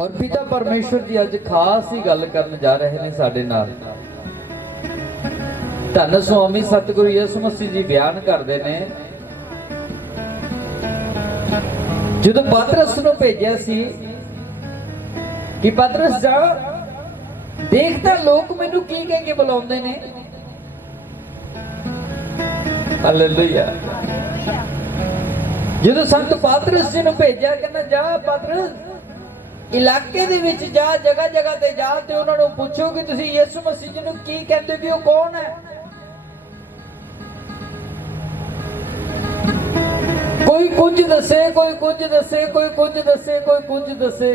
और पिता परमेश्वर जी अज खास ही गल करन जा रहे हैं साडे नाल। धन स्वामी सतगुरु यसु मसीह जी बयान करते हैं, जदों पतरस नूं भेजिया सी कि पतरस जा देखता लोग मैनू की कह के बुलाउंदे ने। हालेलुया। जदों संत पतरस जी नूं भेजिया, कहना जा पतरस इलाके दे विच जा, जगह जगह ते जा ते उन्हां नूं पुछो कि तुसीं यीशु मसीह जी नूं की कहंदे भी, ओह कौन है। कोई कुछ दसे, कोई कुछ दसे, कोई कुछ दसे, कोई कुछ दसे।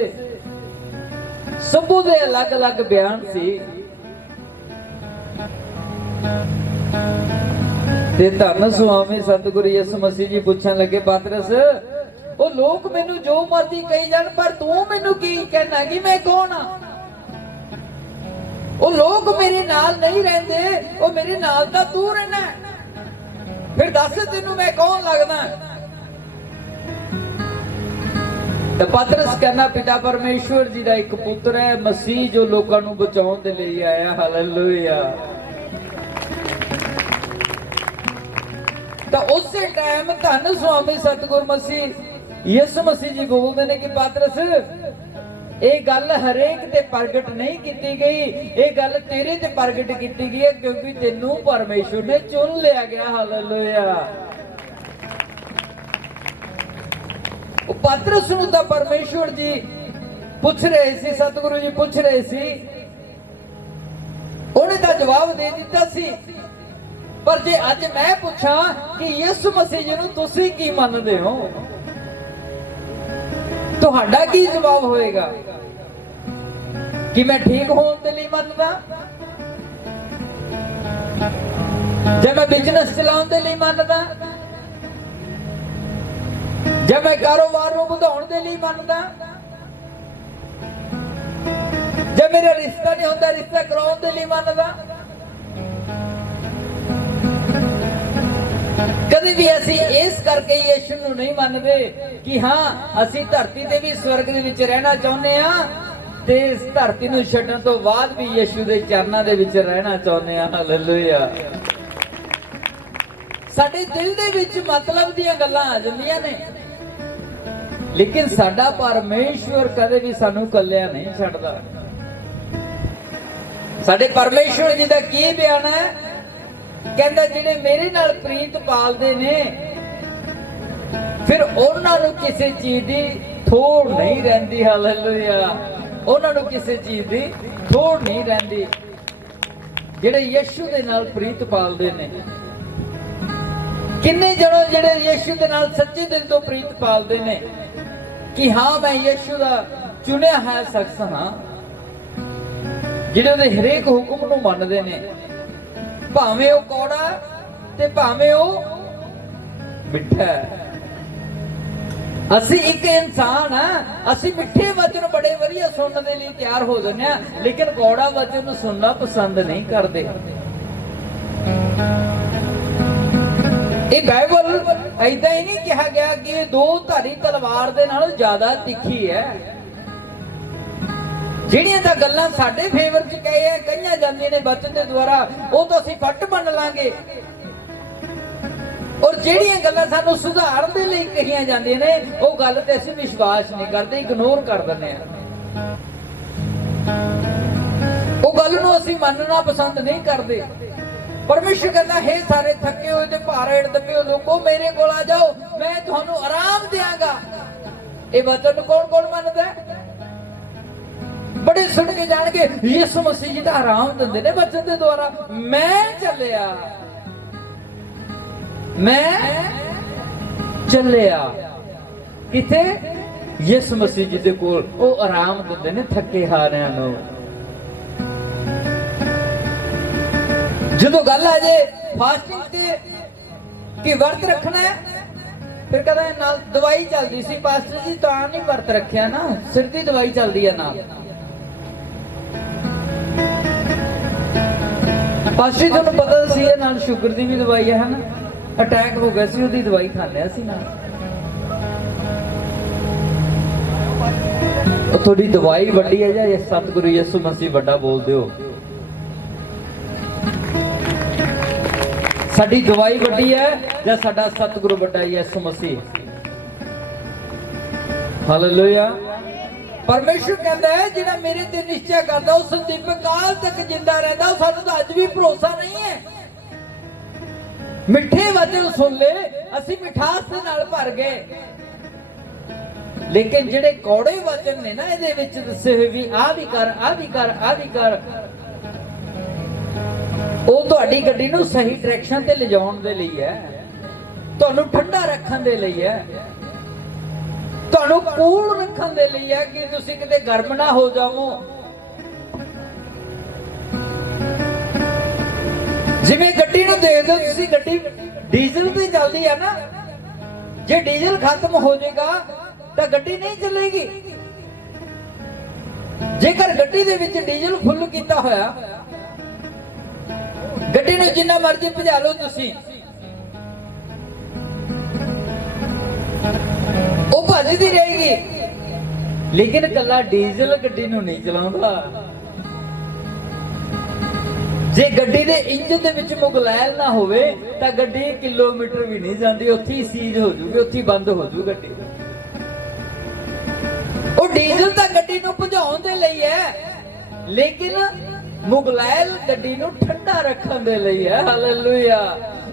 सबों दे अलग अलग बयान सी। ते धन स्वामी सतगुरु यसु मसीह जी पूछन लगे, पतरस वो लोग मैनू जो मर्जी कही जान, पर तू मैनू की कहना कि मैं कौन हाँ। वो लोग मेरे नाल नहीं रहंदे, वो मेरे नाल तां तू रहना, फिर दस तेनू मैं कौन लगदा। तो पतरस कहना पिता परमेश्वर जी का एक पुत्र है, मसीह जो लोगों को बचाने के लिए आया। हालेलुया। तो उस टाइम धन स्वामी सतगुरु मसीह यसु मसीह जी बोलते हैं कि पतरस ये गल हरेक ते प्रगट नहीं की गई, ये गल तेरे ते प्रगट की गई है, क्योंकि तेनू परमेश्वर ने चुन लिया गया। हालेलुया। पतरस नूं तां परमेश्वर जी पूछ रहे सी, सतगुरु जी पूछ रहे सी, उन्हें तां जवाब दे दिता सी। पर जे अज मैं पूछां कि यीशु मसीह जी नूं तुसीं की मनदे हो, तुहाडा की जवाब होएगा? कि मैं ठीक होने के लिए मनदा, जब मैं बिजनेस चलाने के लिए मनदा, जब मैं कारोबार को बढ़ाने के लिए मनदा, जब मेरा रिश्ता नहीं होता रिश्ता कराने के लिए मनदा। कभी भी असी इस करके यीशु नूं नहीं मनदे कि हाँ असी धरती ते भी स्वर्ग दे विच रहना चाहुंदे हां, ते इस धरती नूं छड्डण तो बाद भी यीशु दे चरनां दे विच रहना चाहुंदे हां। हालेलुया। साडे दिल दे विच मतलब दीयां गल्लां आ जांदियां ने, लेकिन साडा परमेश्वर कदे भी सानू कल्लिया नहीं छड्डदा। साडे परमेश्वर जी दा की बयान है, कहंदा जिहड़े मेरे नाल प्रीत पालदे ने, फिर उन्हां नूं किसी चीज दी थोड़ नहीं रहिंदी। हालेलुया। उन्हां नूं किसी चीज दी थोड़ नहीं रहिंदी। जिहड़े यीशु दे नाल प्रीत पालदे ने, किन्ने जणो जिहड़े यीशु दे नाल सच्चे दिल तो प्रीत पालदे ने कि हाँ मैं यीशु दा चुनिया है शख्स हाँ, जिहड़े उहदे हरेक हुक्म नूं मनदे ने, भावें वो कौड़ा ते भावें वो मिठा। असी एक इंसान हाँ, असी मिठे वचन बड़े वधिया सुनने के लिए तैयार हो जाते हैं, लेकिन कौड़ा वचन सुनना पसंद नहीं करते। ये बाइबल ऐसा ही नहीं कहा गया कि दो धारी तलवार दे नालों ज्यादा तिखी है। ਜਿਹੜੀਆਂ ਤਾਂ ਗੱਲਾਂ ਸਾਡੇ ਫੇਵਰ ਚ ਕਹੀਆਂ ਜਾਂਦੀਆਂ ਨੇ ਬਚਨ ਦੇ ਦੁਆਰਾ, ਉਹ ਤਾਂ ਅਸੀਂ ਫੱਟ ਮੰਨ ਲਾਂਗੇ, ਔਰ ਜਿਹੜੀਆਂ ਗੱਲਾਂ ਸਾਨੂੰ ਸੁਧਾਰਨ ਦੇ ਲਈ ਕਹੀਆਂ ਜਾਂਦੀਆਂ ਨੇ, ਉਹ ਗੱਲ ਤੇ ਅਸੀਂ ਵਿਸ਼ਵਾਸ ਨਹੀਂ ਕਰਦੇ, ਇਗਨੋਰ ਕਰ ਦਿੰਦੇ ਆ। ਉਹ ਗੱਲ ਨੂੰ ਅਸੀਂ ਮੰਨਣਾ ਪਸੰਦ ਨਹੀਂ ਕਰਦੇ। परमेश्वर कहता है सारे थके हुए ते भारे दबे हो लोगो मेरे कोल आ जाओ, मैं तुहानू आराम देंगा। ये वचन कौन कौन मनदा है? बड़े सुन के जान के यीशु मसीह जी दा आराम दिंदे ने वचन दे द्वारा। मैं चलिया किथे? यीशु मसीह जी दे कोल। वो आराम दिंदे ने थके हारियां नू। जो गल आ जाए फास्टिंग ते कि वर्त रखना है, फिर कहता है नाल दवाई चलती सी पास्टर जी तां नहीं वर्त रखिया ना, सिर की दवाई चलती है नाल। पास्टर जी तुहानू पता सी नाल शुगर की भी दवाई है ना, अटैक हो गया सी ओदी दवाई खा लिया सी नाल। थोड़ी दवाई वड्डी है या सतगुरु यसु मसीह वड्डा बोल दो? साडी दवाई वड्डी है या साडा सतगुरु वड्डा यसु मसीह? हालेलुया। परमेश्वर कहता है जिहड़ा मेरे ते निश्चय करदा उस संदीप काल तक जिंदा रहता, सानू तो अज भी भरोसा नहीं है। मिठे वचन सुन ले, असी मिठास दे नाल भर गए, लेकिन जिहड़े कौड़े वचन ने ना इहदे विच दस्से होए भी आ भी कर, आ भी कर, आ भी कर, ਉਹ ਤੁਹਾਡੀ ਗੱਡੀ ਨੂੰ ਸਹੀ ਡਾਇਰੈਕਸ਼ਨ ਤੇ ਲਿਜਾਉਣ ਦੇ ਲਈ ਹੈ, ਤੁਹਾਨੂੰ ਠੰਡਾ ਰੱਖਣ ਦੇ ਲਈ ਹੈ, ਤੁਹਾਨੂੰ ਕੂਲ ਰੱਖਣ ਦੇ ਲਈ ਹੈ ਕਿ ਤੁਸੀਂ ਕਿਤੇ ਗਰਮ ਨਾ ਹੋ ਜਾਵੋ। ਜਿਵੇਂ ਗੱਡੀ ਨੂੰ ਦੇਖ ਦਿਓ ਤੁਸੀਂ, ਗੱਡੀ ਡੀਜ਼ਲ ਤੇ ਚੱਲਦੀ ਹੈ ਨਾ, ਜੇ ਡੀਜ਼ਲ ਖਤਮ ਹੋ ਜਾਏਗਾ ਤਾਂ ਗੱਡੀ ਨਹੀਂ ਚੱਲੇਗੀ। ਜੇਕਰ ਗੱਡੀ ਦੇ ਵਿੱਚ ਡੀਜ਼ਲ ਫੁੱਲ ਕੀਤਾ ਹੋਇਆ, ਗੱਡੀ ਨੂੰ ਜਿੰਨਾ ਮਰਜ਼ੀ ਭਜਾ ਲਓ ਤੁਸੀਂ, ਉਹ ਭੱਜਦੀ ਰਹੇਗੀ, ਲੇਕਿਨ ਕੱਲਾ ਡੀਜ਼ਲ ਗੱਡੀ ਨੂੰ ਨਹੀਂ ਚਲਾਉਂਦਾ। ਜੇ ਗੱਡੀ ਦੇ ਇੰਜਨ ਦੇ ਵਿੱਚ ਮੁਗਲੈਲ ਨਾ ਹੋਵੇ ਤਾਂ ਗੱਡੀ ਕਿਲੋਮੀਟਰ ਵੀ ਨਹੀਂ ਜਾਂਦੀ, ਉੱਥੇ ਹੀ ਸੀਜ਼ ਹੋ ਜੂਗੀ, ਉੱਥੇ ਹੀ ਬੰਦ ਹੋ ਜੂ ਗੱਡੀ। ਉਹ ਡੀਜ਼ਲ ਤਾਂ ਗੱਡੀ ਨੂੰ ਭਜਾਉਣ ਦੇ ਲਈ ਹੈ, ਲੇਕਿਨ ਮੁਗਲੈਲ ਗੱਡੀ ਨੂੰ ਠੰਡਾ ਰੱਖਣ ਦੇ ਲਈ ਹੈ। ਹਾਲੇਲੂਇਆ।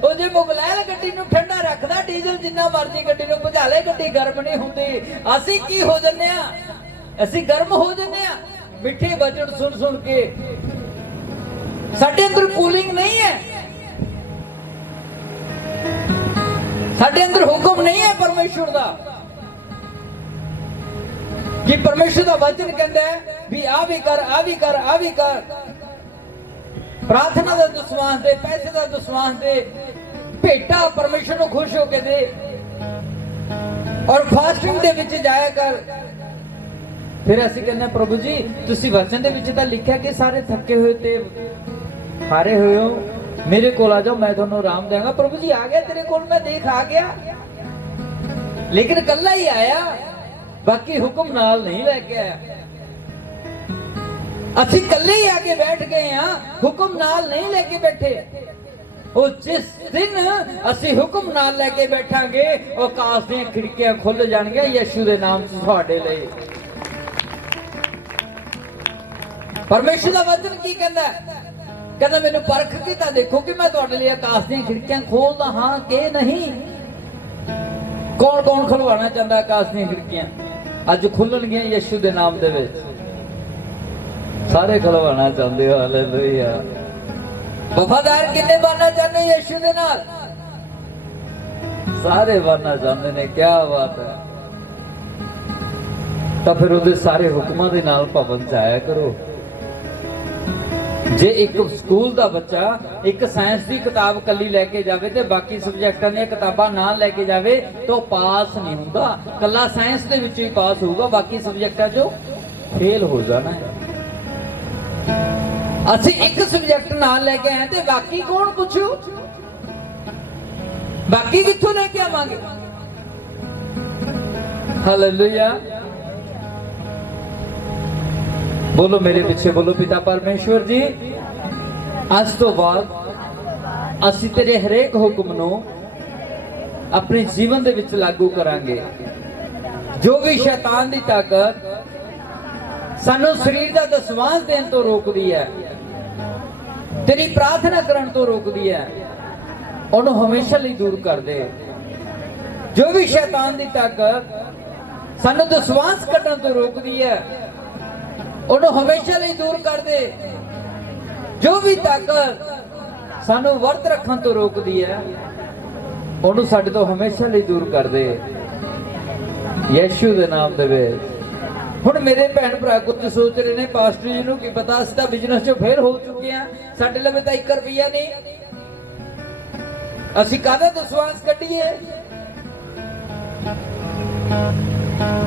ਉਹ ਜੇ ਮੁਗਲੈਲ ਗੱਡੀ ਨੂੰ ਠੰਡਾ ਰੱਖਦਾ, ਡੀਜ਼ਲ ਜਿੰਨਾ ਮਰਜ਼ੀ ਗੱਡੀ ਨੂੰ ਭਜਾ ਲੈ, ਗੱਡੀ ਗਰਮ ਨਹੀਂ ਹੁੰਦੀ। ਅਸੀਂ ਕੀ ਹੋ ਜੰਨੇ ਆ? ਅਸੀਂ ਗਰਮ ਹੋ ਜੰਨੇ ਆ ਮਿੱਠੇ ਵਚਨ ਸੁਣ ਸੁਣ ਕੇ। ਸਾਡੇ ਅੰਦਰ ਕੂਲਿੰਗ ਨਹੀਂ ਹੈ, ਸਾਡੇ ਅੰਦਰ ਹੁਕਮ ਨਹੀਂ ਹੈ परमेश्वर ਦਾ कि परमेश्वर ਦਾ वचन कहता है भी आ भी कर, आ भी कर, आ भी कर। प्रार्थना का दुस्वास दे, पैसे का दुस्वास दे, भेटा परमेश्वर को खुश होके दे, और फास्टिंग दे विच जाया कर। फिर असीं कहने प्रभु जी तुसीं वचन दे विच तां लिखिआ कि सारे थके हुए ते हारे हुए हो, मेरे कोल आ जाओ, मैं तुहानूं आराम देंगा। प्रभु जी आ गया तेरे कोल, मैं देख आ गया, लेकिन कल्ला ही आया, बाकी हुक्म नाल नहीं लेके आया। असीं कल्ले ही आके बैठ गए हां, हुक्म नाल नहीं लेके बैठे। और जिस दिन असीं हुक्म नाल लेके बैठांगे, आकाश दी खिड़कियां खुल जाणगियां यीशु दे नाम च तुहाडे लई। परमेश्वर दा वचन की कहंदा है? कहंदा मैनूं परख के तां देखो कि मैं तुहाडे लई आकाश दी खिड़कियां खोलदा हां कि नहीं। कौन कौन खुलवाना चाहता आकाश दी खिड़कियां? अज खुलणगियां यीशु दे नाम दे विच। सारे खुलवाना चाहते हो। हालेलुया। वफादार किन्ने बनना चाहते यीशु दे नाल? सारे बनना चाहते ने। क्या बात है। तो फिर उहदे सारे हुक्मां दे नाल भवन च आया करो। जे एक स्कूल दा बच्चा एक साइंस की किताब कली लेके जावे ते बाकी सबजैक्टां दी किताबां ना लेके जावे तो पास नहीं हुंदा। कला साइंस दे विच ही पास होगा, बाकी सबजैक्टां चों फेल हो जाना है। ਅਸੀਂ ਇੱਕ ਸਬਜੈਕਟ ਨਾਲ ਲੈ ਕੇ ਆਏ ਤੇ ਬਾਕੀ ਕੌਣ ਪੁੱਛੂ? ਬਾਕੀ ਕਿੱਥੋਂ ਲੈ ਕੇ ਆਵਾਂਗੇ? ਹਾਲੇਲੂਇਆ। बोलो मेरे पीछे, बोलो पिता परमेश्वर जी आज तो बाद ਅਸੀਂ तेरे हरेक हुक्म ਨੂੰ अपने जीवन ਦੇ ਵਿੱਚ लागू करांगे। जो भी शैतान ਦੀ ताकत ਸਾਨੂੰ ਸਰੀਰ ਦਾ ਦਸਵਾਸ ਦੇਣ ਤੋਂ ਰੋਕਦੀ ਹੈ, तेरी प्रार्थना ਕਰਨ ਤੋਂ ਰੋਕਦੀ ਹੈ, ਉਹਨੂੰ ਹਮੇਸ਼ਾ ਲਈ ਦੂਰ ਕਰ ਦੇ। जो भी शैतान ਦੀ ताकत ਸਾਨੂੰ ਦਸਵਾਸ ਕੱਢਣ ਤੋਂ ਰੋਕਦੀ ਹੈ, ਉਹਨੂੰ ਹਮੇਸ਼ਾ ਲਈ ਦੂਰ ਕਰ ਦੇ। ਜੋ ਵੀ ਤਾਕਤ ਸਾਨੂੰ ਵਰਤ ਰੱਖਣ ਤੋਂ ਰੋਕਦੀ ਹੈ, ਉਹਨੂੰ ਸਾਡੇ ਤੋਂ ਹਮੇਸ਼ਾ ਲਈ ਦੂਰ ਕਰ ਦੇ ਯੀਸ਼ੂ ਦੇ ਨਾਮ ਦੇ ਵਿੱਚ। ਹੁਣ ਮੇਰੇ ਭੈਣ ਭਰਾ ਕੁਝ ਸੋਚ ਰਹੇ ਨੇ, ਪਾਸਟਰ ਜੀ ਨੂੰ ਕੀ ਪਤਾ ਅਸੀਂ ਤਾਂ ਬਿਜ਼ਨਸ 'ਚੋਂ ਫੇਰ ਹੋ ਚੁੱਕੇ ਆ, ਸਾਡੇ ਲਵੇ ਤਾਂ 1 ਰੁਪਿਆ ਨਹੀਂ, ਅਸੀਂ ਕਾਹਦਾ ਦਸਵਾਸ ਕੱਢੀਏ।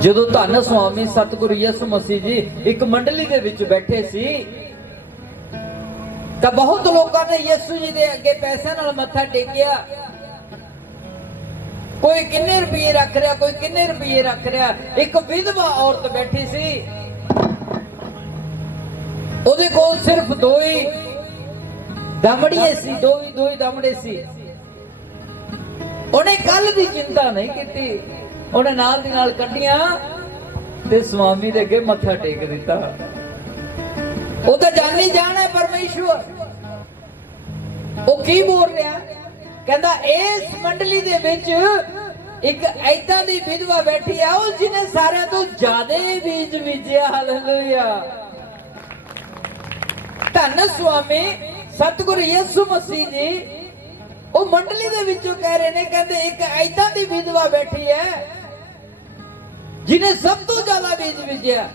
ਜਦੋਂ ਧੰਨ ਸੁਆਮੀ ਸਤਿਗੁਰੂ ਯਿਸੂ ਮਸੀਹ ਜੀ ਇੱਕ ਮੰਡਲੀ ਦੇ ਵਿੱਚ ਬੈਠੇ ਸੀ ਤਾਂ ਬਹੁਤ ਲੋਕਾਂ ਨੇ ਯਿਸੂ ਜੀ ਦੇ ਅੱਗੇ ਪੈਸਿਆਂ ਨਾਲ ਮੱਥਾ ਟੇਕਿਆ। ਕੋਈ ਕਿੰਨੇ ਰੁਪਏ ਰੱਖ ਰਿਹਾ, ਕੋਈ ਕਿੰਨੇ ਰੁਪਏ ਰੱਖ ਰਿਹਾ। ਇੱਕ ਵਿਧਵਾ ਔਰਤ ਬੈਠੀ ਸੀ, ਉਹਦੇ ਕੋਲ ਸਿਰਫ ਦੋ ਹੀ ਦਮੜੀਏ ਸੀ, ਦੋ ਹੀ ਦਮੜੇ ਸੀ। ਉਹਨੇ ਕੱਲ ਦੀ ਚਿੰਤਾ ਨਹੀਂ ਕੀਤੀ, ਉਹਨੇ ਨਾਲ ਦੀ ਨਾਲ ਕੱਢੀਆਂ ਤੇ ਸਵਾਮੀ ਦੇ ਅੱਗੇ ਮੱਥਾ ਟੇਕ ਦਿੱਤਾ। ਉਹ ਤਾਂ ਜਾਣੀ ਜਾਣ ਹੈ ਪਰਮੇਸ਼ਵਰ। ਉਹ ਕੀ ਬੋਲ ਰਿਹਾ? ਕਹਿੰਦਾ ਇਸ ਮੰਡਲੀ ਦੇ ਵਿੱਚ ਇੱਕ ਐਦਾਂ ਦੀ ਵਿਧਵਾ ਬੈਠੀ ਆ, ਉਹ ਜਿਹਨੇ ਸਾਰਿਆਂ ਤੋਂ ਜ਼ਿਆਦਾ ਬੀਜ ਬੀਜਿਆ। ਹਾਲੇਲੂਇਆ। ਧੰਨ ਸੁਆਮੀ ਸਤਿਗੁਰੂ ਯਿਸੂ ਮਸੀਹ ਜੀ ਉਹ ਮੰਡਲੀ ਦੇ ਵਿੱਚੋਂ ਕਹਿ ਰਹੇ ਨੇ, ਕਹਿੰਦੇ ਇੱਕ ਐਦਾਂ ਦੀ ਵਿਧਵਾ ਬੈਠੀ ਹੈ ਜਿਹਨੇ ਸਭ ਤੋਂ ਜ਼ਿਆਦਾ ਬੀਜ ਬੀਜਿਆ।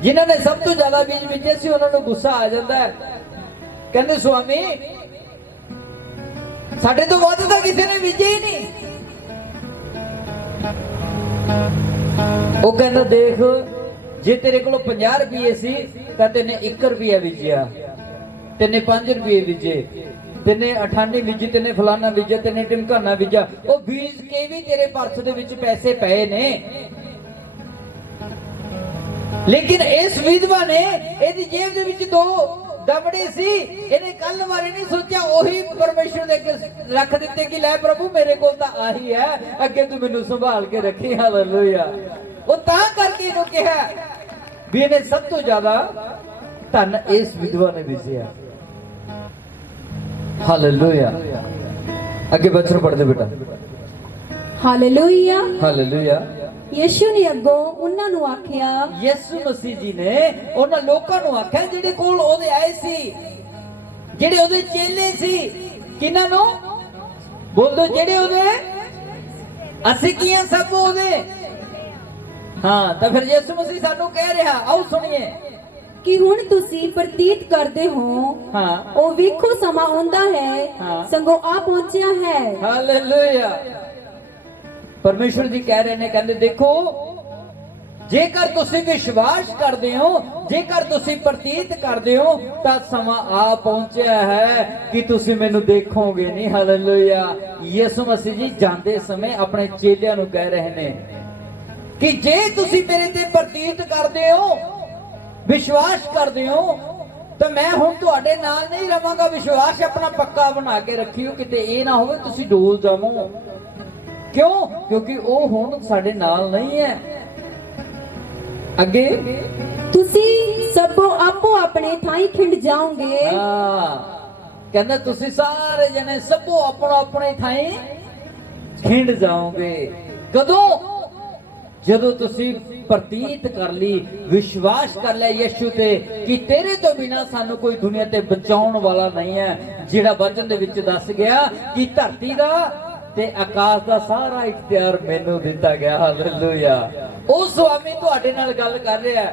ਜਿਨ੍ਹਾਂ ਨੇ ਸਭ ਤੋਂ ਜ਼ਿਆਦਾ ਬੀਜ ਬੀਜੇ ਸੀ ਉਹਨਾਂ ਨੂੰ ਗੁੱਸਾ ਆ ਜਾਂਦਾ ਹੈ। ਕਹਿੰਦੇ ਸੁਆਮੀ ਸਾਡੇ ਤੋਂ ਵੱਧ ਤਾਂ ਕਿਸੇ ਨੇ ਬੀਜੇ ਹੀ ਨਹੀਂ। ਉਹ ਕਹਿੰਦਾ ਦੇਖ, ਜੇ ਤੇਰੇ ਕੋਲ 50 ਰੁਪਏ ਸੀ ਤਾਂ ਤੈਨੇ 1 ਰੁਪਿਆ ਬੀਜਿਆ, ਤੈਨੇ 5 ਰੁਪਏ ਬੀਜੇ, ਤੈਨੇ 98 ਬੀਜੀ, ਤੈਨੇ ਫਲਾਨਾ ਬੀਜਿਆ, ਤੈਨੇ ਟਿਮਕਾਨਾ ਬੀਜਾ। ਉਹ ਬੀਜ ਕੇ ਵੀ ਤੇਰੇ ਪਰਸ ਦੇ ਵਿੱਚ ਪੈਸੇ ਪਏ ਨੇ। ਲੇਕਿਨ ਇਸ ਵਿਧਵਾ ਨੇ ਇਹਦੀ ਜੇਬ ਦੇ ਵਿੱਚ 2 ਦਮੜੇ ਸੀ, ਇਹਨੇ ਕੱਲ ਬਾਰੇ ਨਹੀਂ ਸੋਚਿਆ, ਉਹੀ ਪਰਮੇਸ਼ਰ ਦੇ ਅੱਗੇ ਰੱਖ ਦਿੱਤੇ ਕਿ ਲੈ ਪ੍ਰਭੂ ਮੇਰੇ ਕੋਲ ਤਾਂ ਆਹੀ ਹੈ, ਅੱਗੇ ਤੂੰ ਮੈਨੂੰ ਸੰਭਾਲ ਕੇ ਰੱਖੀ। ਹਾਲੇਲੂਇਆ। ਉਹ ਤਾਂ ਕਰਕੇ ਇਹਨੂੰ ਕਿਹਾ ਵੀ ਇਹਨੇ ਸਭ ਤੋਂ ਜ਼ਿਆਦਾ ਧਨ ਇਸ ਵਿਧਵਾ ਨੇ ਬੀਜਿਆ। ਹਾਲੇਲੂਇਆ। ਅੱਗੇ ਬਚਨ ਪੜ੍ਹਦੇ ਬੇਟਾ। ਹਾਲੇਲੂਇਆ। ਹਾਲੇਲੂਇਆ। ਯਿਸੂ ਨੇ ਅੱਗੋਂ ਉਹਨਾਂ ਨੂੰ ਆਖਿਆ, ਯਿਸੂ ਮਸੀਹ ਜੀ ਨੇ ਉਹਨਾਂ ਲੋਕਾਂ ਨੂੰ ਆਖਿਆ ਜਿਹੜੇ ਕੋਲ ਉਹਦੇ ਆਏ ਸੀ, ਜਿਹੜੇ ਉਹਦੇ ਚੇਲੇ ਸੀ। ਕਿਹਨਾਂ ਨੂੰ ਬੋਲ ਦੋ? ਜਿਹੜੇ ਉਹਦੇ ਅਸੀਂ ਕੀਆਂ ਸਭ ਉਹਦੇ। ਹਾਂ, ਤਾਂ ਫਿਰ ਯਿਸੂ ਮਸੀਹ ਸਾਨੂੰ ਕਹਿ ਰਿਹਾ, ਆਓ ਸੁਣੀਏ ਕਿ ਹੁਣ ਤੁਸੀਂ ਪ੍ਰਤੀਤ ਕਰਦੇ ਹੋ ਹਾਂ ਉਹ ਵੇਖੋ ਸਮਾਂ ਆਉਂਦਾ ਹੈ, ਸੰਗੋ ਆ ਪਹੁੰਚਿਆ ਹੈ। ਹਾਲੇਲੂਇਆ। ਪਰਮੇਸ਼ਵਰ ਜੀ ਕਹਿ ਰਹੇ ਨੇ, ਕਹਿੰਦੇ ਦੇਖੋ ਜੇਕਰ ਤੁਸੀਂ ਵਿਸ਼ਵਾਸ ਕਰਦੇ ਹੋ, ਜੇਕਰ ਤੁਸੀਂ ਪ੍ਰਤੀਤ ਕਰਦੇ ਹੋ ਤਾਂ ਸਮਾਂ ਆ ਪਹੁੰਚਿਆ ਹੈ ਕਿ ਤੁਸੀਂ ਮੈਨੂੰ ਦੇਖੋਗੇ ਨਹੀਂ। ਹਾਲੇਲੂਇਆ। ਯਿਸੂ ਮਸੀਹ ਜੀ ਜਾਂਦੇ ਸਮੇਂ ਆਪਣੇ ਚੇਲਿਆਂ ਨੂੰ ਕਹਿ ਰਹੇ ਨੇ ਕਿ ਜੇ ਤੁਸੀਂ ਮੇਰੇ ਤੇ ਪ੍ਰਤੀਤ ਕਰਦੇ ਹੋ, ਵਿਸ਼ਵਾਸ ਕਰਦੇ ਹੋ, ਤਾਂ ਮੈਂ ਹੁਣ ਤੁਹਾਡੇ ਨਾਲ ਨਹੀਂ ਰਵਾਂਗਾ। ਵਿਸ਼ਵਾਸ ਆਪਣਾ ਪੱਕਾ ਬਣਾ ਕੇ ਰੱਖਿਓ, ਕਿਤੇ ਇਹ ਨਾ ਹੋਵੇ ਤੁਸੀਂ ਡੋਲ ਜਾਵੋ। ਕਿਉਂ? ਕਿਉਂਕਿ ਉਹ ਹੁਣ ਸਾਡੇ ਨਾਲ ਨਹੀਂ ਹੈ। ਅੱਗੇ ਤੁਸੀਂ ਸਭੋ ਆਪੋ ਆਪਣੇ ਥਾਈ ਖਿੰਡ ਜਾਓਗੇ। ਕਹਿੰਦਾ ਤੁਸੀਂ ਸਾਰੇ ਜਣੇ ਸਭੋ ਆਪਣਾ ਆਪਣੇ ਥਾਈ ਖਿੰਡ ਜਾਓਗੇ। ਕਦੋਂ? ਜਦੋਂ ਤੁਸੀਂ ਪ੍ਰਤੀਤ ਕਰ ਲਈ, ਵਿਸ਼ਵਾਸ ਕਰ ਲਿਆ ਯਿਸੂ ਤੇ ਕਿ ਤੇਰੇ ਤੋਂ ਬਿਨਾ ਸਾਨੂੰ ਕੋਈ ਦੁਨੀਆ ਤੇ ਬਚਾਉਣ ਵਾਲਾ ਨਹੀਂ ਹੈ। ਜਿਹੜਾ ਵਚਨ ਦੇ ਵਿੱਚ ਦੱਸ ਗਿਆ ਕਿ ਧਰਤੀ ਦਾ ਤੇ ਆਕਾਸ਼ ਦਾ ਸਾਰਾ ਇਖਤਿਆਰ ਮੈਨੂੰ ਦਿੱਤਾ ਗਿਆ। ਹਾਲੇਲੂਇਆ। ਉਹ ਸੁਆਮੀ ਤੁਹਾਡੇ ਨਾਲ ਗੱਲ ਕਰ ਰਿਹਾ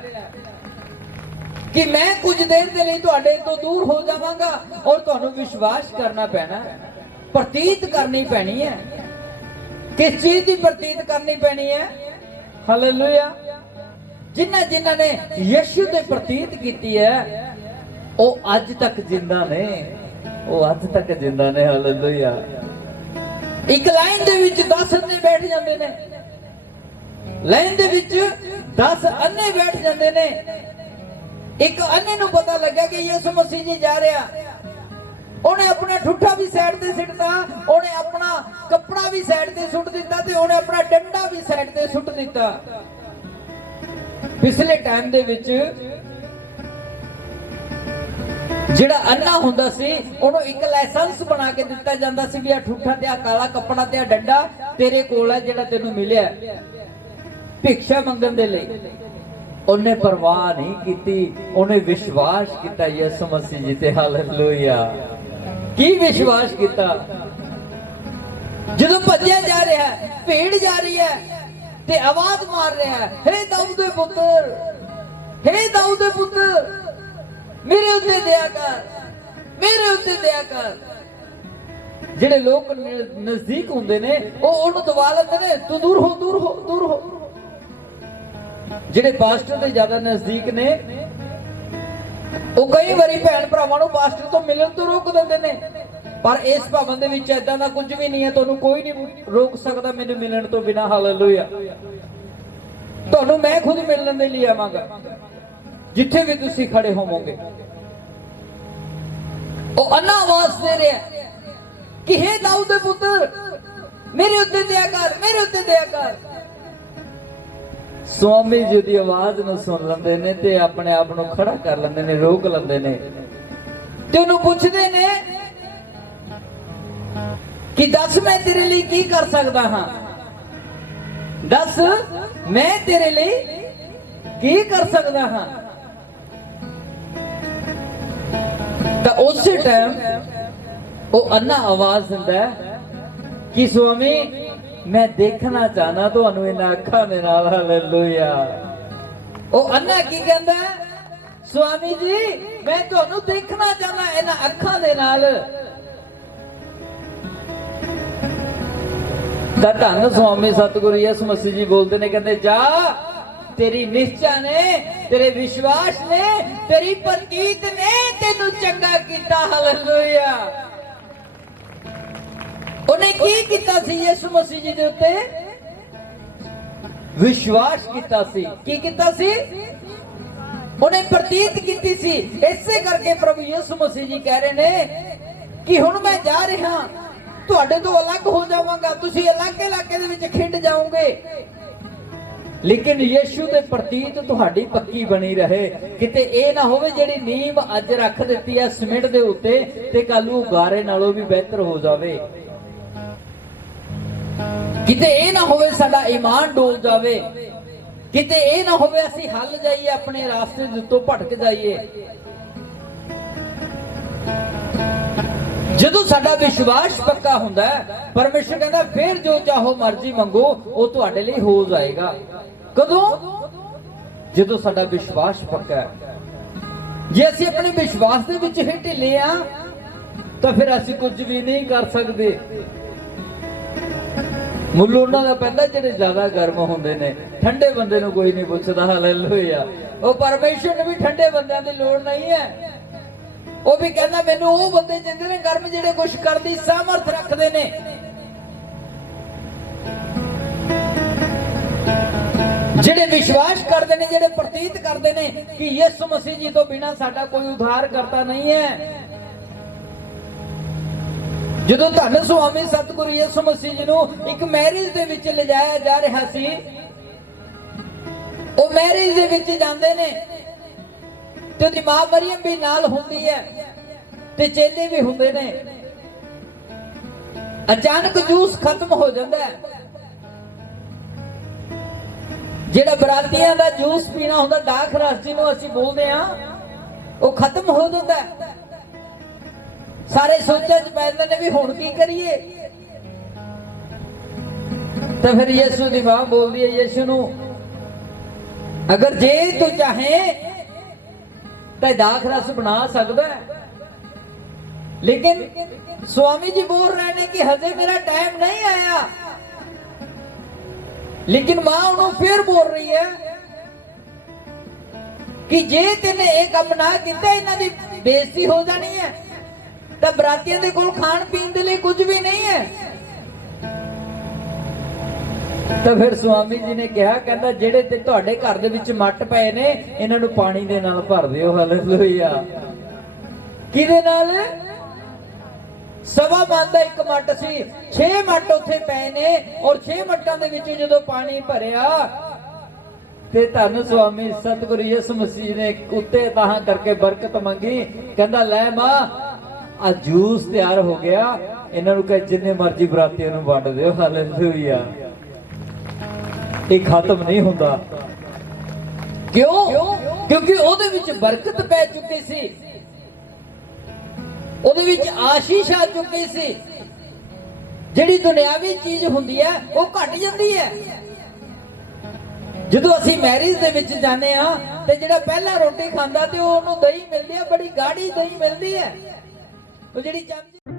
ਕਿ ਮੈਂ ਕੁਝ ਦੇਰ ਦੇ ਲਈ ਤੁਹਾਡੇ ਤੋਂ ਦੂਰ ਹੋ ਜਾਵਾਂਗਾ ਔਰ ਤੁਹਾਨੂੰ ਵਿਸ਼ਵਾਸ ਕਰਨਾ ਪੈਣਾ, ਪ੍ਰਤੀਤ ਕਰਨੀ ਪੈਣੀ ਹੈ। ਕਿਸ ਚੀਜ਼ ਦੀ ਪ੍ਰਤੀਤ ਕਰਨੀ ਪੈਣੀ ਹੈ? ਹਾਲੇਲੂਇਆ। ਜਿਨ੍ਹਾਂ ਨੇ ਯਿਸੂ ਦੇ ਪ੍ਰਤੀਤ ਕੀਤੀ ਹੈ ਉਹ ਅੱਜ ਤੱਕ ਜਿੰਦਾ ਨੇ, ਉਹ ਅੱਜ ਤੱਕ ਜਿੰਦਾ ਨੇ। ਹਾਲੇਲੂਇਆ। ਇੱਕ ਲਾਈਨ ਦੇ ਵਿੱਚ 10 ਅੰਨੇ ਬੈਠ ਜਾਂਦੇ ਨੇ, ਲਾਈਨ ਦੇ ਵਿੱਚ 10 ਅੰਨੇ ਬੈਠ ਜਾਂਦੇ ਨੇ। ਇੱਕ ਅੰਨੇ ਨੂੰ ਪਤਾ ਲੱਗਾ ਕਿ ਯਿਸੂ ਮਸੀਹ ਜੀ ਜਾ ਰਿਹਾ, ਉਹਨੇ ਆਪਣਾ ਠੁੱਠਾ ਵੀ ਸਾਈਡ ਤੇ ਸਿੱਟਦਾ, ਉਹਨੇ ਆਪਣਾ ਕੱਪੜਾ ਵੀ ਸਾਈਡ ਤੇ ਸੁੱਟ ਦਿੱਤਾ ਤੇ ਉਹਨੇ ਆਪਣਾ ਡੰਡਾ ਵੀ ਸਾਈਡ ਤੇ ਸੁੱਟ ਦਿੱਤਾ। ਪਿਛਲੇ ਟਾਈਮ ਦੇ ਵਿੱਚ ਜਿਹੜਾ ਅੰਨਾ ਹੁੰਦਾ ਸੀ ਉਹਨੂੰ ਇੱਕ ਲਾਇਸੈਂਸ ਬਣਾ ਕੇ ਦਿੱਤਾ ਜਾਂਦਾ ਸੀ ਵੀ ਆ ਠੁੱਠਾ ਤੇ ਆ ਕਾਲਾ ਕੱਪੜਾ ਤੇ ਆ ਡੰਡਾ ਤੇਰੇ ਕੋਲ ਹੈ, ਜਿਹੜਾ ਤੈਨੂੰ ਮਿਲਿਆ ਭਿਕਸ਼ਾ ਮੰਗਣ ਦੇ ਲਈ। ਉਹਨੇ ਪਰਵਾਹ ਨਹੀਂ ਕੀਤੀ, ਉਹਨੇ ਵਿਸ਼ਵਾਸ ਕੀਤਾ ਯਿਸੂ ਮਸੀਹ ਜੀ ਤੇ। ਹਾਲੇਲੂਇਆ। ਕੀ ਵਿਸ਼ਵਾਸ ਕੀਤਾ? ਜਦੋਂ ਭੱਜਿਆ ਜਾ ਰਿਹਾ ਹੈ, ਭੀੜ ਜਾ ਰਹੀ ਹੈ ਤੇ ਆਵਾਜ਼ ਮਾਰ ਰਿਹਾ ਹੈ, ਹੇ ਦਾਊਦ ਦੇ ਪੁੱਤਰ, ਹੇ ਦਾਊਦ ਦੇ ਪੁੱਤਰ ਮੇਰੇ ਉੱਤੇ ਦਇਆ ਕਰ, ਮੇਰੇ ਉੱਤੇ ਦਇਆ ਕਰ। ਜਿਹੜੇ ਲੋਕ ਨਜ਼ਦੀਕ ਹੁੰਦੇ ਨੇ ਉਹ ਉਹਨੂੰ ਦਬਾ ਲੈਂਦੇ ਨੇ, ਤੂੰ ਦੂਰ ਹੋ, ਦੂਰ ਹੋ, ਦੂਰ ਹੋ। ਜਿਹੜੇ ਪਾਸਟਰ ਦੇ ਜ਼ਿਆਦਾ ਨਜ਼ਦੀਕ ਨੇ ਉਹ ਕਈ ਵਾਰੀ ਭੈਣ ਭਰਾਵਾਂ ਨੂੰ ਪਾਸਟਰ ਤੋਂ ਮਿਲਣ ਤੋਂ ਰੋਕ ਦਿੰਦੇ ਨੇ ਪਰ ਇਸ ਭਵਨ ਦੇ ਵਿੱਚ ਏਦਾਂ ਦਾ ਕੁਝ ਵੀ ਨਹੀਂ ਹੈ, ਤੁਹਾਨੂੰ ਕੋਈ ਨਹੀਂ ਰੋਕ ਸਕਦਾ ਮੈਨੂੰ ਮਿਲਣ ਤੋਂ ਬਿਨਾਂ। ਹਾਲੇਲੂਇਆ। ਤੁਹਾਨੂੰ ਮੈਂ ਖੁਦ ਮਿਲਣ ਦੇ ਲਈ ਆਵਾਂਗਾ ਜਿੱਥੇ ਵੀ ਤੁਸੀਂ ਖੜੇ ਹੋਵੋਗੇ। ਉਹ ਅੰਨਾ ਆਵਾਜ਼ ਦੇ ਰਿਹਾ ਕਿ ਹੇ ਦਾਊਦ ਦੇ ਪੁੱਤਰ, ਮੇਰੇ ਉੱਤੇ ਦਇਆ ਕਰ, ਮੇਰੇ ਉੱਤੇ ਦਇਆ ਕਰ। ਸਵਾਮੀ ਜੀ ਦੀ ਆਵਾਜ਼ ਨੂੰ ਸੁਣ ਲੈਂਦੇ ਨੇ ਤੇ ਆਪਣੇ ਆਪ ਨੂੰ ਖੜਾ ਕਰ ਲੈਂਦੇ ਨੇ, ਰੋਕ ਲੈਂਦੇ ਨੇ ਤੇ ਉਹਨੂੰ ਪੁੱਛਦੇ ਨੇ ਕਿ ਦੱਸ ਮੈਂ ਤੇਰੇ ਲਈ ਕੀ ਕਰ ਸਕਦਾ ਹਾਂ, ਦੱਸ ਮੈਂ ਤੇਰੇ ਲਈ ਕੀ ਕਰ ਸਕਦਾ ਹਾਂ। ਤਾਂ ਉਸੇ ਟਾਈਮ ਉਹ ਅੰਨਾ ਆਵਾਜ਼ ਦਿੰਦਾ ਕਿ ਸਵਾਮੀ ਮੈਂ ਦੇਖਣਾ ਚਾਹਨਾ ਤੁਹਾਨੂੰ ਇਹਨਾਂ ਅੱਖਾਂ ਦੇ ਨਾਲ। ਹਾਲੇਲੂਇਆ। ਉਹ ਅੰਨਾ ਕੀ ਕਹਿੰਦਾ, ਸਵਾਮੀ ਜੀ ਮੈਂ ਤੁਹਾਨੂੰ ਦੇਖਣਾ ਚਾਹਨਾ ਇਹਨਾਂ ਅੱਖਾਂ ਦੇ ਨਾਲ। ਤਾਂ ਧੰਨ ਸਵਾਮੀ ਸਤਿਗੁਰੂ ਯਿਸੂ ਮਸੀਹ ਜੀ ਬੋਲਦੇ ਨੇ, ਕਹਿੰਦੇ ਜਾ ਤੇਰੀ ਨਿਸ਼ਚਾ ਨੇ, ਤੇਰੇ ਵਿਸ਼ਵਾਸ ਨੇ, ਤੇਰੀ ਪ੍ਰਤੀਤ ਨੇ ਤੈਨੂੰ ਚੰਗਾ ਕੀਤਾ। ਹਾਲੇਲੂਇਆ। ਉਹਨੇ ਕੀ ਕੀਤਾ ਸੀ? ਯਿਸੂ ਮਸੀਹ ਜੀ ਦੇ ਉੱਤੇ ਵਿਸ਼ਵਾਸ ਕੀਤਾ ਸੀ। ਕੀ ਕੀਤਾ ਸੀ? ਉਹਨੇ ਪ੍ਰਤੀਤ ਕੀਤੀ ਸੀ। ਇਸੇ ਕਰਕੇ ਪ੍ਰਭੂ ਯਿਸੂ ਮਸੀਹ ਜੀ ਕਹਿ ਰਹੇ ਨੇ ਕਿ ਹੁਣ ਮੈਂ ਜਾ ਰਿਹਾ, ਤੁਹਾਡੇ ਤੋਂ ਅਲੱਗ ਹੋ ਜਾਵਾਂਗਾ, ਤੁਸੀਂ ਅਲੱਗ ਇਲਾਕੇ ਦੇ ਵਿੱਚ ਖਿੰਡ ਜਾਓਗੇ, ਲੇਕਿਨ ਯਿਸੂ ਦੇ ਪ੍ਰਤੀਤ ਤੁਹਾਡੀ ਪੱਕੀ ਬਣੀ ਰਹੇ। ਕਿਤੇ ਇਹ ਨਾ ਹੋਵੇ ਜਿਹੜੀ ਨੀਂਵ ਅੱਜ ਰੱਖ ਦਿੱਤੀ ਹੈ ਸਿਮਟ ਦੇ ਉੱਤੇ ਤੇ ਕੱਲ ਨੂੰ ਗਾਰੇ ਨਾਲੋਂ ਵੀ ਬਿਹਤਰ ਹੋ ਜਾਵੇ। ਕਿਤੇ ਇਹ ਨਾ ਹੋਵੇ ਸਾਡਾ ਈਮਾਨ ਡੋਲ ਜਾਵੇ, ਕਿਤੇ ਇਹ ਨਾ ਹੋਵੇ ਅਸੀਂ ਹੱਲ ਜਾਈਏ, ਆਪਣੇ ਰਾਸਤੇ ਦੇ ਉੱਤੋਂ ਭਟਕ ਜਾਈਏ। ਜਦੋਂ ਸਾਡਾ ਵਿਸ਼ਵਾਸ ਪੱਕਾ ਹੁੰਦਾ ਹੈ, ਪਰਮੇਸ਼ਰ ਕਹਿੰਦਾ ਫਿਰ ਜੋ ਚਾਹੋ ਮਰਜ਼ੀ ਮੰਗੋ ਉਹ ਤੁਹਾਡੇ ਲਈ ਹੋ ਜਾਏਗਾ। ਕਦੋਂ? ਜਦੋਂ ਸਾਡਾ ਵਿਸ਼ਵਾਸ ਪੱਕਾ ਹੈ। ਜੇ ਅਸੀਂ ਆਪਣੇ ਵਿਸ਼ਵਾਸ ਦੇ ਵਿੱਚ ਹੀ ਢਿੱਲੇ ਆ ਤਾਂ ਫਿਰ ਅਸੀਂ ਕੁਝ ਵੀ ਨਹੀਂ ਕਰ ਸਕਦੇ। ਮੁੱਲ ਉਹਨਾਂ ਦਾ ਪੈਂਦਾ ਜਿਹੜੇ ਜ਼ਿਆਦਾ ਗਰਮ ਹੁੰਦੇ ਨੇ, ਠੰਡੇ ਬੰਦੇ ਨੂੰ ਕੋਈ ਨਹੀਂ ਪੁੱਛਦਾ। ਹਾਲੇਲੂਇਆ। ਉਹ ਪਰਮੇਸ਼ਰ ਨੂੰ ਵੀ ਠੰਡੇ ਬੰਦਿਆਂ ਦੀ ਲੋੜ ਨਹੀਂ ਹੈ। ਉਹ ਵੀ ਕਹਿੰਦਾ ਮੈਨੂੰ ਉਹ ਬੰਦੇ ਜਿੰਦੇ ਨੇ ਗਰਮ, ਜਿਹੜੇ ਕੁਝ ਕਰਨ ਦੀ ਸਾਮਰਥ ਰੱਖਦੇ ਨੇ। ਜਿਹੜੇ ਵਿਸ਼ਵਾਸ ਕਰਦੇ ਨੇ, ਜਿਹੜੇ ਪ੍ਰਤੀਤ ਕਰਦੇ ਨੇ ਕਿ ਯਿਸੂ ਮਸੀਹ ਜੀ ਤੋਂ ਬਿਨਾਂ ਸਾਡਾ ਕੋਈ ਉਧਾਰ ਕਰਤਾ ਨਹੀਂ ਹੈ। ਜਦੋਂ ਧੰਨ ਸੁਆਮੀ ਸਤਿਗੁਰੂ ਯਿਸੂ ਮਸੀਹ ਜੀ ਨੂੰ ਇੱਕ ਮੈਰਿਜ ਦੇ ਵਿੱਚ ਲਿਜਾਇਆ ਜਾ ਰਿਹਾ ਸੀ, ਉਹ ਮੈਰਿਜ ਦੇ ਵਿੱਚ ਜਾਂਦੇ ਨੇ ਤੇ ਉਹਦੀ ਮਾਂ ਮਰੀਮ ਵੀ ਨਾਲ ਹੁੰਦੀ ਹੈ ਤੇ ਚੇਲੇ ਵੀ ਹੁੰਦੇ ਨੇ। ਅਚਾਨਕ ਜੂਸ ਖਤਮ ਹੋ ਜਾਂਦਾ ਹੈ। ਜਿਹੜਾ ਬਰਾਤੀਆਂ ਦਾ ਜੂਸ ਪੀਣਾ ਹੁੰਦਾ, ਦਾਖ ਰਸ ਜਿਹਨੂੰ ਅਸੀਂ ਬੋਲਦੇ ਆ, ਉਹ ਖਤਮ ਹੋ ਜਾਂਦਾ ਹੈ। ਸਾਰੇ ਸੋਚਾਂ 'ਚ ਪੈ ਜਾਂਦੇ ਨੇ ਵੀ ਹੁਣ ਕੀ ਕਰੀਏ। ਤਾਂ ਫਿਰ ਯਿਸੂ ਦੀ ਮਾਂ ਬੋਲਦੀ ਹੈ ਯਿਸੂ ਨੂੰ, ਅਗਰ ਜੇ ਤੂੰ ਚਾਹੇ ਤਾਂ ਦਾਖ ਰਸ ਬਣਾ ਸਕਦਾ ਹੈ, ਲੇਕਿਨ ਸਵਾਮੀ ਜੀ ਬੋਲ ਰਹੇ ਨੇ ਕਿ ਹਜੇ ਮੇਰਾ ਟਾਈਮ ਨਹੀਂ ਆਇਆ। ਲੇਕਿਨ ਮਾਂ ਉਹਨੂੰ ਫਿਰ ਬੋਲ ਰਹੀ ਹੈ ਕਿ ਜੇ ਤੈਨੇ ਇਹ ਕੰਮ ਨਾ ਕੀਤਾ ਇਹਨਾਂ ਦੀ ਬੇਇੱਜ਼ਤੀ ਹੋ ਜਾਣੀ ਹੈ। ਤਾਂ ਬਰਾਤੀਆਂ ਦੇ ਕੋਲ ਖਾਣ ਪੀਣ ਦੇ ਲਈ ਕੁਝ ਵੀ ਨਹੀਂ ਹੈ। ਤਾਂ ਫਿਰ ਸਵਾਮੀ ਜੀ ਨੇ ਕਿਹਾ, ਕਹਿੰਦਾ ਜਿਹੜੇ ਤੇ ਤੁਹਾਡੇ ਘਰ ਦੇ ਵਿੱਚ ਮੱਟ ਪਏ ਨੇ ਇਹਨਾਂ ਨੂੰ ਪਾਣੀ ਦੇ ਨਾਲ ਭਰ ਦਿਓ। ਹਾਲੇਲੂਇਆ। ਕਿਹਦੇ ਨਾਲ? ਸਵਾ ਮਣ ਦਾ ਇੱਕ ਮੱਟ ਸੀ, 6 ਮੱਟ ਉੱਥੇ ਪਏ ਨੇ ਔਰ 6 ਮੱਟਾਂ ਦੇ ਵਿੱਚ ਜਦੋਂ ਪਾਣੀ ਭਰਿਆ ਤੇ ਧੰਨ ਸੁਆਮੀ ਸਤਿਗੁਰੂ ਯਿਸੂ ਮਸੀਹ ਨੇ ਉੱਤੇ ਤਾਹਾਂ ਕਰਕੇ ਬਰਕਤ ਮੰਗੀ। ਕਹਿੰਦਾ ਲੈ ਮਾਂ ਆ ਜੂਸ ਤਿਆਰ ਹੋ ਗਿਆ, ਇਹਨਾਂ ਨੂੰ ਕਹੇ ਜਿੰਨੇ ਮਰਜ਼ੀ ਬਰਾਤੀਆਂ ਨੂੰ ਵੰਡ ਦਿਓ। ਹਾਲੇਲੂਇਆ। ਇਹ ਖਤਮ ਨਹੀਂ ਹੁੰਦਾ। ਕਿਉਂ? ਕਿਉਂਕਿ ਉਹਦੇ ਵਿੱਚ ਬਰਕਤ ਪੈ ਚੁੱਕੀ ਸੀ, ਉਹਦੇ ਵਿੱਚ ਆਸ਼ੀਸ਼ ਆ ਚੁੱਕੀ ਸੀ। ਜਿਹੜੀ ਦੁਨਿਆਵੀ ਚੀਜ਼ ਹੁੰਦੀ ਹੈ ਉਹ ਘਟ ਜਾਂਦੀ ਹੈ। ਜਦੋਂ ਅਸੀਂ ਮੈਰਿਜ ਦੇ ਵਿੱਚ ਜਾਂਦੇ ਆ ਤੇ ਜਿਹੜਾ ਪਹਿਲਾਂ ਰੋਟੀ ਖਾਂਦਾ ਤੇ ਉਹਨੂੰ ਦਹੀਂ ਮਿਲਦੀ ਹੈ, ਬੜੀ ਗਾੜੀ ਦਹੀਂ ਮਿਲਦੀ ਹੈ, ਉਹ ਜਿਹੜੀ ਚਮਚ